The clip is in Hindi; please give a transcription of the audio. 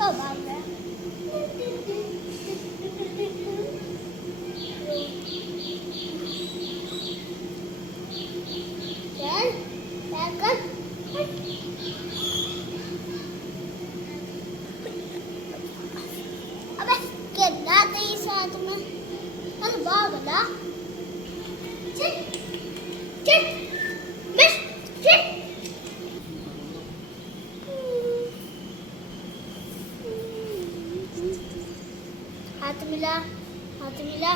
कब आ गया? चल पैक कर। अबे कितना तेज साथ में चल भागला। चल चल बस चल। हाथ मिला हाथ मिला।